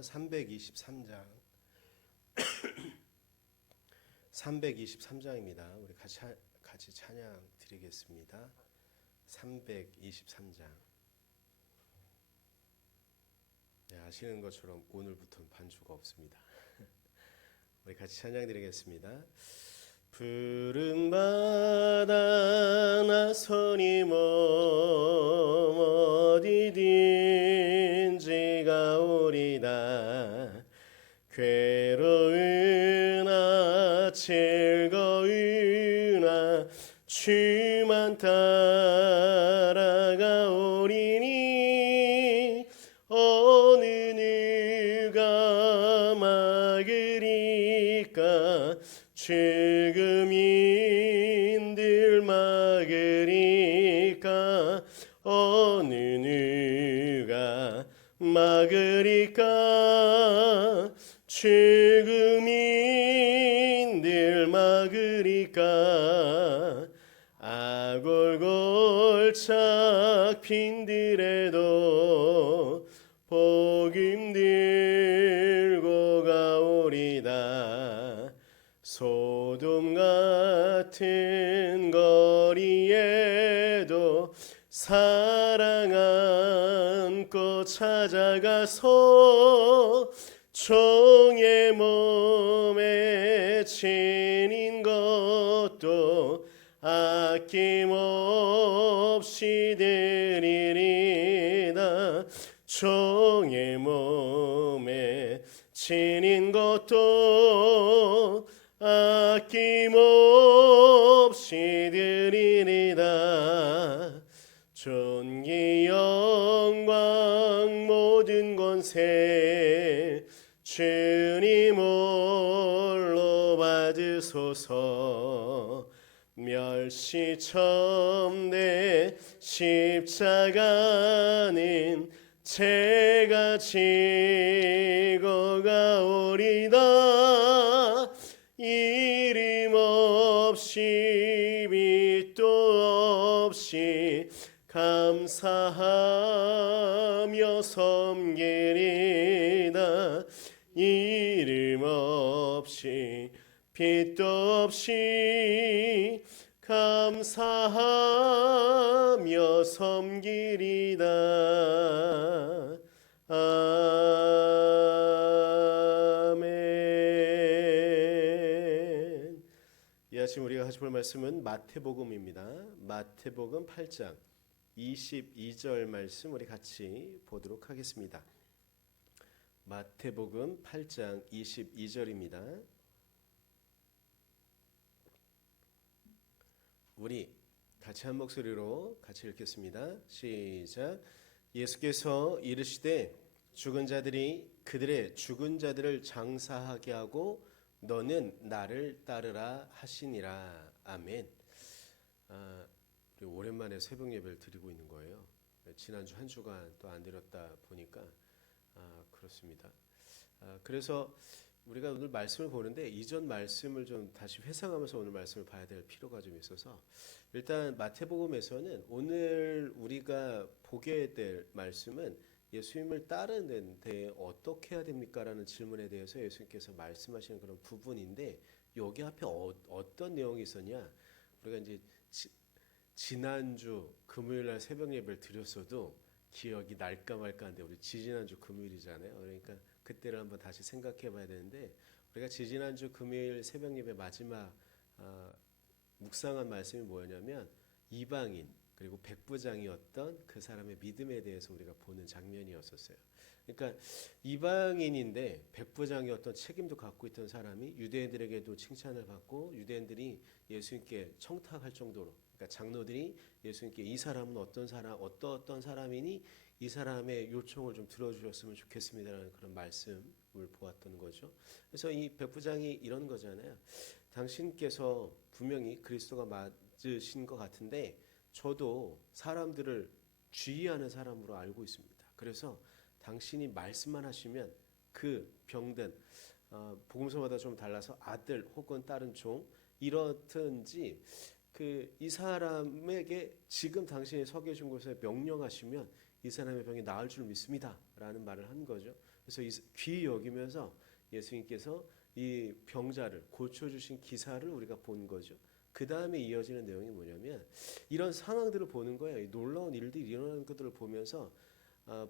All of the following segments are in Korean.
323장 323장입니다. 우리 같이 찬양 드리겠습니다. 323장. 네, 아시는 것처럼 오늘부터는 반주가 없습니다. 우리 같이 찬양 드리겠습니다. 푸른 바다 나서니 어디든지 가오리다. 괴로우나 즐거우나 주만 따라가오리니 어느 누가 막으리까. 죽음인들 막으리까. 어느 누가 막으리까. 죽음인들 막으리까. 아골골짝 빈들에도 복음 들고 가오리다. 소돔 같은 거리에도 사랑 안고 찾아가서 종의 몸에 지닌 것도 아낌없이 드리리다. 종의 몸에 지닌 것도 아낌없이 드리리다. 존귀 영광 모든 권세 주님 홀로 받으소서. 멸시첨대 십자가는 제가 지고 가오리다. 이름 없이 빛도 없이 감사하며 섬기리다. 이름 없이 빛도 없이 감사하며 섬기리다. 아멘. 이 아침 우리가 같이 볼 말씀은 마태복음입니다. 마태복음 8장 22절 말씀 우리 같이 보도록 하겠습니다. 마태복음 8장 22절입니다. 우리 같이 한 목소리로 같이 읽겠습니다. 시작. 예수께서 이르시되 죽은 자들이 그들의 죽은 자들을 장사하게 하고 너는 나를 따르라 하시니라. 아멘. 우리 오랜만에 새벽 예배를 드리고 있는 거예요. 지난주 한 주간 또 안 드렸다 보니까 그렇습니다. 그래서 우리가 오늘 말씀을 보는데 이전 말씀을 좀 다시 회상하면서 오늘 말씀을 봐야 될 필요가 좀 있어서 일단 마태복음에서는 오늘 우리가 보게 될 말씀은 예수님을 따르는 데 어떻게 해야 됩니까? 라는 질문에 대해서 예수님께서 말씀하시는 그런 부분인데 여기 앞에 어떤 내용이 있었냐? 우리가 이제 지난주 금요일날 새벽 예배를 드렸어도 기억이 날까 말까한데 우리 지지난주 금요일이잖아요. 그러니까 그때를 한번 다시 생각해 봐야 되는데 우리가 지지난주 금요일 새벽 예배 마지막 묵상한 말씀이 뭐였냐면 이방인 그리고 백부장이었던 그 사람의 믿음에 대해서 우리가 보는 장면이었었어요. 그러니까 이방인인데 백부장이었던 책임도 갖고 있던 사람이 유대인들에게도 칭찬을 받고 유대인들이 예수님께 청탁할 정도로 그러니까 장로들이 예수님께 이 사람은 어떤 사람이니 이 사람의 요청을 좀 들어주셨으면 좋겠습니다라는 그런 말씀을 보았던 거죠. 그래서 이 백부장이 이런 거잖아요. 당신께서 분명히 그리스도가 맞으신 것 같은데 저도 사람들을 주의하는 사람으로 알고 있습니다. 그래서 당신이 말씀만 하시면 그 병든 복음서마다 좀 달라서 아들 혹은 다른 종 이렇든지 이 사람에게 지금 당신이 서 계신 곳에 명령하시면 이 사람의 병이 나을 줄 믿습니다 라는 말을 한 거죠. 그래서 귀히 여기면서 예수님께서 이 병자를 고쳐주신 기사를 우리가 본 거죠. 그 다음에 이어지는 내용이 뭐냐면 이런 상황들을 보는 거예요. 이 놀라운 일들이 일어나는 것들을 보면서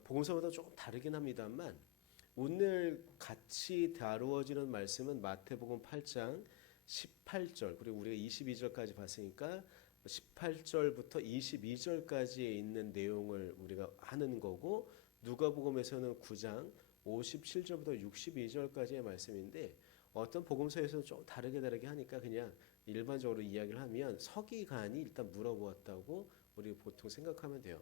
복음서보다 조금 다르긴 합니다만 오늘 같이 다루어지는 말씀은 마태복음 8장 18절 그리고 우리가 22절까지 봤으니까 18절부터 22절까지에 있는 내용을 우리가 하는 거고 누가복음에서는 9장 57절부터 62절까지의 말씀인데 어떤 복음서에서는 좀 다르게 하니까 그냥 일반적으로 이야기를 하면 서기관이 일단 물어보았다고 우리 보통 생각하면 돼요.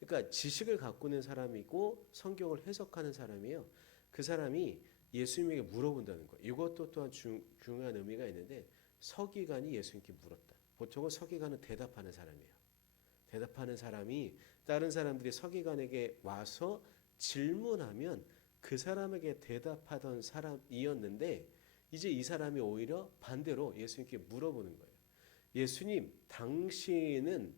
그러니까 지식을 갖고 있는 사람이고 성경을 해석하는 사람이에요. 그 사람이 예수님에게 물어본다는 거예요. 이것도 또한 중요한 의미가 있는데 서기관이 예수님께 물었다. 보통은 서기관은 대답하는 사람이에요. 대답하는 사람이 다른 사람들이 서기관에게 와서 질문하면 그 사람에게 대답하던 사람이었는데 이제 이 사람이 오히려 반대로 예수님께 물어보는 거예요. 예수님, 당신은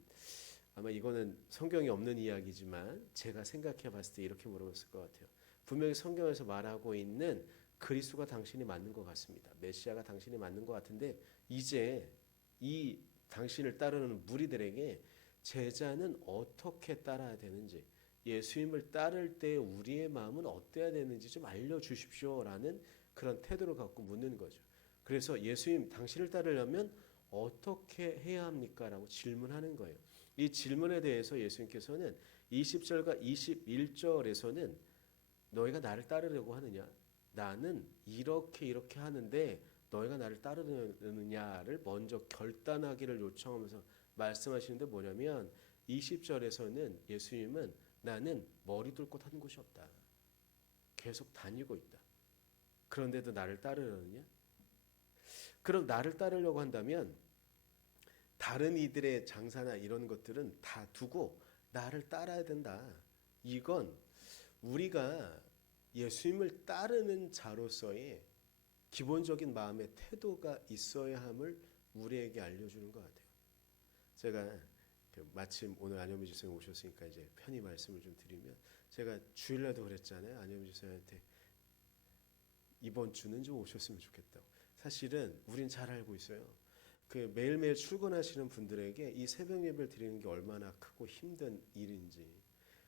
아마 이거는 성경에 없는 이야기지만 제가 생각해 봤을 때 이렇게 물어봤을 것 같아요. 분명히 성경에서 말하고 있는 그리스도가 당신이 맞는 것 같습니다. 메시아가 당신이 맞는 것 같은데 이제 이 당신을 따르는 무리들에게 제자는 어떻게 따라야 되는지 예수님을 따를 때 우리의 마음은 어때야 되는지 좀 알려주십시오라는 그런 태도를 갖고 묻는 거죠. 그래서 예수님 당신을 따르려면 어떻게 해야 합니까? 라고 질문하는 거예요. 이 질문에 대해서 예수님께서는 20절과 21절에서는 너희가 나를 따르려고 하느냐? 나는 이렇게 하는데 너희가 나를 따르느냐를 먼저 결단하기를 요청하면서 말씀하시는데 뭐냐면 20절에서는 예수님은 나는 머리 둘 곳 한 곳이 없다. 계속 다니고 있다. 그런데도 나를 따르느냐? 그럼 나를 따르려고 한다면 다른 이들의 장사나 이런 것들은 다 두고 나를 따라야 된다. 이건 우리가 예수님을 따르는 자로서의 기본적인 마음의 태도가 있어야 함을 우리에게 알려주는 것 같아요. 제가 마침 오늘 안현미 지사님 오셨으니까 이제 편히 말씀을 좀 드리면 제가 주일날도 그랬잖아요. 안현미 지사님한테 이번 주는 좀 오셨으면 좋겠다고. 사실은 우린 잘 알고 있어요. 그 매일매일 출근하시는 분들에게 이 새벽 예배를 드리는 게 얼마나 크고 힘든 일인지.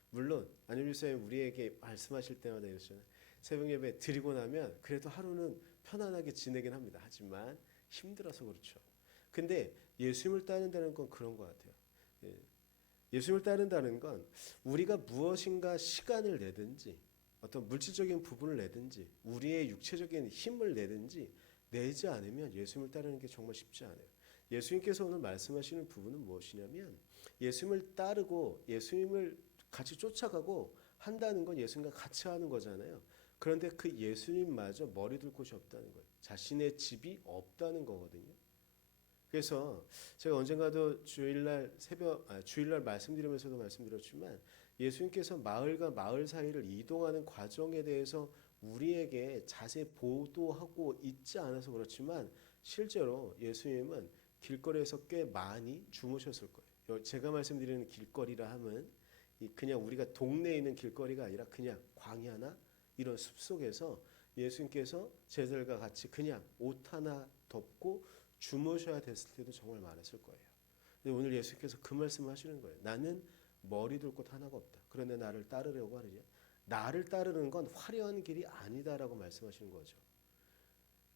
물론 안현미 지사님 우리에게 말씀하실 때마다 이러시잖아요. 새벽 예배 드리고 나면 그래도 하루는 편안하게 지내긴 합니다. 하지만 힘들어서 그렇죠. 근데 예수님을 따른다는 건 그런 것 같아요. 예수님을 따른다는 건 우리가 무엇인가 시간을 내든지 어떤 물질적인 부분을 내든지 우리의 육체적인 힘을 내든지 내지 않으면 예수님을 따르는 게 정말 쉽지 않아요. 예수님께서 오늘 말씀하시는 부분은 무엇이냐면 예수님을 따르고 예수님을 같이 쫓아가고 한다는 건 예수님과 같이 하는 거잖아요. 그런데 그 예수님마저 머리 둘 곳이 없다는 거예요. 자신의 집이 없다는 거거든요. 그래서 제가 언젠가도 주일날 말씀드리면서도 말씀드렸지만 예수님께서 마을과 마을 사이를 이동하는 과정에 대해서 우리에게 자세히 보도하고 있지 않아서 그렇지만 실제로 예수님은 길거리에서 꽤 많이 주무셨을 거예요. 제가 말씀드리는 길거리라 함은 그냥 우리가 동네에 있는 길거리가 아니라 그냥 광야나 이런 숲속에서 예수님께서 제자들과 같이 그냥 옷 하나 덮고 주무셔야 됐을 때도 정말 많았을 거예요. 근데 오늘 예수님께서 그 말씀을 하시는 거예요. 나는 머리 둘 곳 하나가 없다. 그런데 나를 따르려고 하느냐? 나를 따르는 건 화려한 길이 아니다라고 말씀하시는 거죠.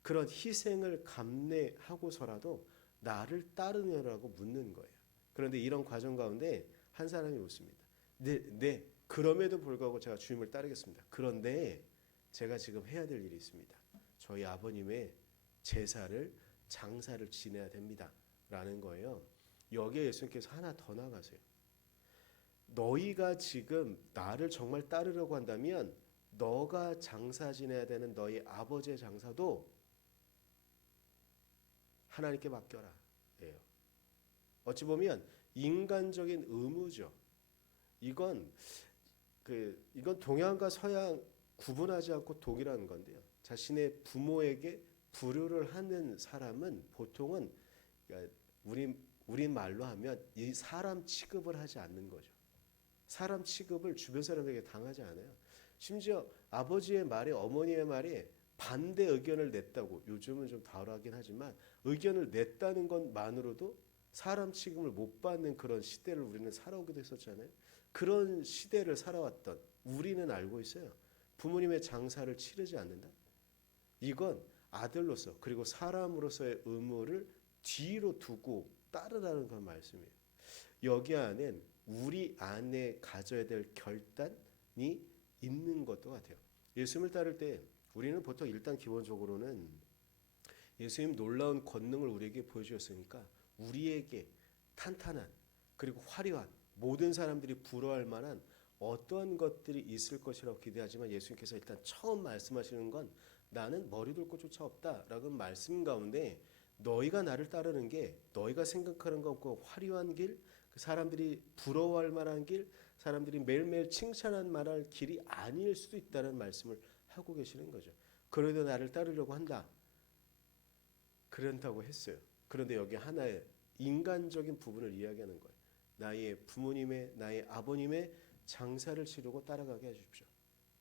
그런 희생을 감내하고서라도 나를 따르냐라고 묻는 거예요. 그런데 이런 과정 가운데 한 사람이 묻습니다. 네. 그럼에도 불구하고 제가 주님을 따르겠습니다. 그런데 제가 지금 해야 될 일이 있습니다. 저희 아버님의 제사를 장사를 지내야 됩니다. 라는 거예요. 여기에 예수님께서 하나 더 나가세요. 너희가 지금 나를 정말 따르려고 한다면 너가 장사 지내야 되는 너희 아버지의 장사도 하나님께 맡겨라. 예요. 어찌 보면 인간적인 의무죠. 이건 동양과 서양 구분하지 않고 동일한 건데요. 자신의 부모에게 불효를 하는 사람은 보통은 그러니까 우리 말로 하면 이 사람 취급을 하지 않는 거죠. 사람 취급을 주변 사람에게 당하지 않아요. 심지어 아버지의 말에 어머니의 말에 반대 의견을 냈다고, 요즘은 좀 덜하긴 하지만 의견을 냈다는 것만으로도 사람 취급을 못 받는 그런 시대를 우리는 살아오기도 했었잖아요. 그런 시대를 살아왔던 우리는 알고 있어요. 부모님의 장사를 치르지 않는다. 이건 아들로서 그리고 사람으로서의 의무를 뒤로 두고 따르라는 그런 말씀이에요. 여기 안엔 우리 안에 가져야 될 결단이 있는 것도 같아요. 예수님을 따를 때 우리는 보통 일단 기본적으로는 예수님 놀라운 권능을 우리에게 보여주셨으니까 우리에게 탄탄한 그리고 화려한 모든 사람들이 부러워할 만한 어떠한 것들이 있을 것이라고 기대하지만 예수님께서 일단 처음 말씀하시는 건 나는 머리 둘 곳 조차 없다라는 말씀 가운데 너희가 나를 따르는 게 너희가 생각하는 것과 화려한 길, 사람들이 부러워할 만한 길, 사람들이 매일매일 칭찬할 만한 길이 아닐 수도 있다는 말씀을 하고 계시는 거죠. 그래도 나를 따르려고 한다. 그런다고 했어요. 그런데 여기 하나의 인간적인 부분을 이야기하는 거예요. 나의 부모님의, 나의 아버님의 장사를 치르고 따라가게 해주십시오.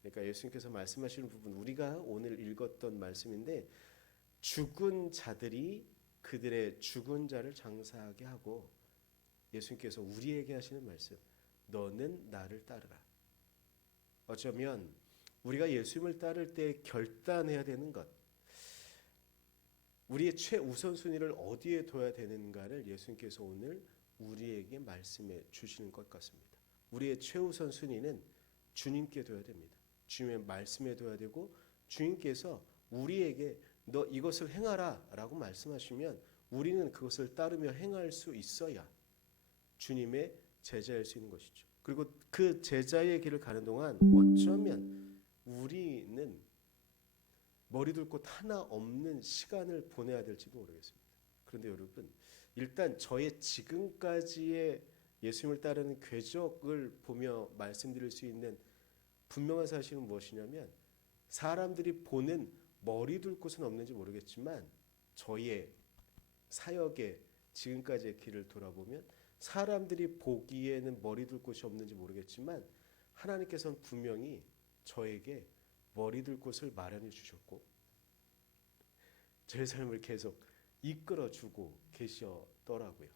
그러니까 예수님께서 말씀하시는 부분, 우리가 오늘 읽었던 말씀인데 죽은 자들이 그들의 죽은 자를 장사하게 하고 예수님께서 우리에게 하시는 말씀, 너는 나를 따르라. 어쩌면 우리가 예수님을 따를 때 결단해야 되는 것, 우리의 최우선순위를 어디에 둬야 되는가를 예수님께서 오늘 우리에게 말씀해 주시는 것 같습니다. 우리의 최우선순위는 주님께 둬야 됩니다. 주님의 말씀에 둬야 되고 주님께서 우리에게 너 이것을 행하라 라고 말씀하시면 우리는 그것을 따르며 행할 수 있어야 주님의 제자일 수 있는 것이죠. 그리고 그 제자의 길을 가는 동안 어쩌면 우리는 머리 둘 곳 하나 없는 시간을 보내야 될지도 모르겠습니다. 그런데 여러분, 일단 저의 지금까지의 예수님을 따르는 궤적을 보며 말씀드릴 수 있는 분명한 사실은 무엇이냐면 사람들이 보는 머리 둘 곳은 없는지 모르겠지만 저의 사역의 지금까지의 길을 돌아보면 사람들이 보기에는 머리 둘 곳이 없는지 모르겠지만 하나님께서는 분명히 저에게 머리 둘 곳을 마련해 주셨고 제 삶을 계속 이끌어주고 계시더라고요.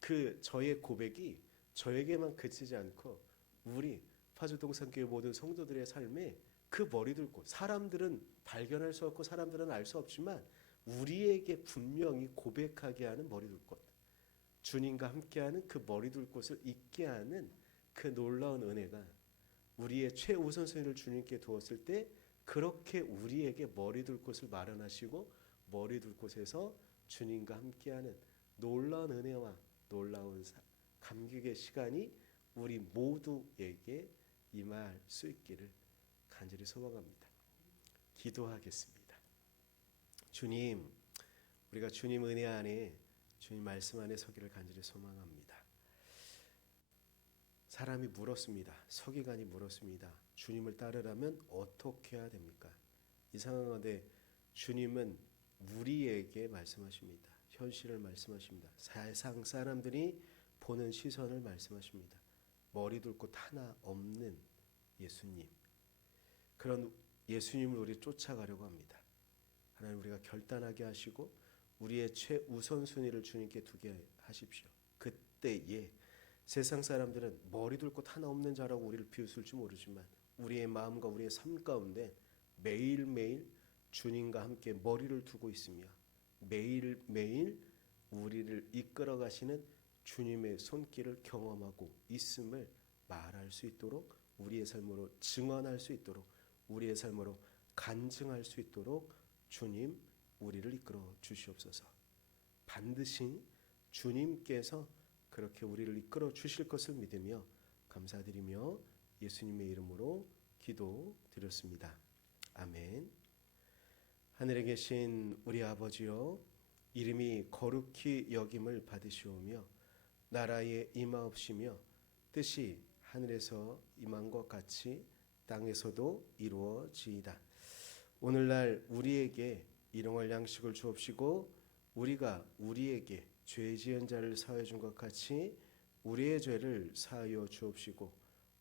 그 저의 고백이 저에게만 그치지 않고 우리 파주동산교회 모든 성도들의 삶에 그 머리 둘 곳, 사람들은 발견할 수 없고 사람들은 알 수 없지만 우리에게 분명히 고백하게 하는 머리 둘 곳, 주님과 함께하는 그 머리 둘 곳을 잊게 하는 그 놀라운 은혜가 우리의 최우선순위를 주님께 두었을 때 그렇게 우리에게 머리 둘 곳을 마련하시고 머리 둘 곳에서 주님과 함께하는 놀라운 은혜와 놀라운 감격의 시간이 우리 모두에게 임할 수 있기를 간절히 소망합니다. 기도하겠습니다. 주님, 우리가 주님 은혜 안에 주님 말씀 안에 서기를 간절히 소망합니다. 사람이 물었습니다. 서기관이 물었습니다. 주님을 따르려면 어떻게 해야 됩니까? 이 상황인데 주님은 우리에게 말씀하십니다. 현실을 말씀하십니다. 세상 사람들이 보는 시선을 말씀하십니다. 머리 둘 곳 하나 없는 예수님, 그런 예수님을 우리 쫓아가려고 합니다. 하나님, 우리가 결단하게 하시고 우리의 최우선순위를 주님께 두게 하십시오. 그때에 세상 사람들은 머리 둘 곳 하나 없는 자라고 우리를 비웃을지 모르지만 우리의 마음과 우리의 삶 가운데 매일매일 주님과 함께 머리를 두고 있으며 매일매일 우리를 이끌어 가시는 주님의 손길을 경험하고 있음을 말할 수 있도록, 우리의 삶으로 증언할 수 있도록, 우리의 삶으로 간증할 수 있도록 주님 우리를 이끌어 주시옵소서. 반드시 주님께서 그렇게 우리를 이끌어 주실 것을 믿으며 감사드리며 예수님의 이름으로 기도드렸습니다. 아멘. 하늘에 계신 우리 아버지여, 이름이 거룩히 여김을 받으시오며 나라에 임하옵시며 뜻이 하늘에서 임한 것 같이 땅에서도 이루어지이다. 오늘날 우리에게 일용할 양식을 주옵시고 우리가 우리에게 죄 지은 자를 사하여 준 것 같이 우리의 죄를 사하여 주옵시고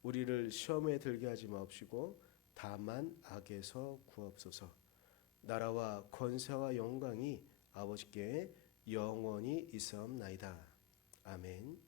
우리를 시험에 들게 하지 마옵시고 다만 악에서 구하옵소서. 나라와 권세와 영광이 아버지께 영원히 있사옵나이다. 아멘.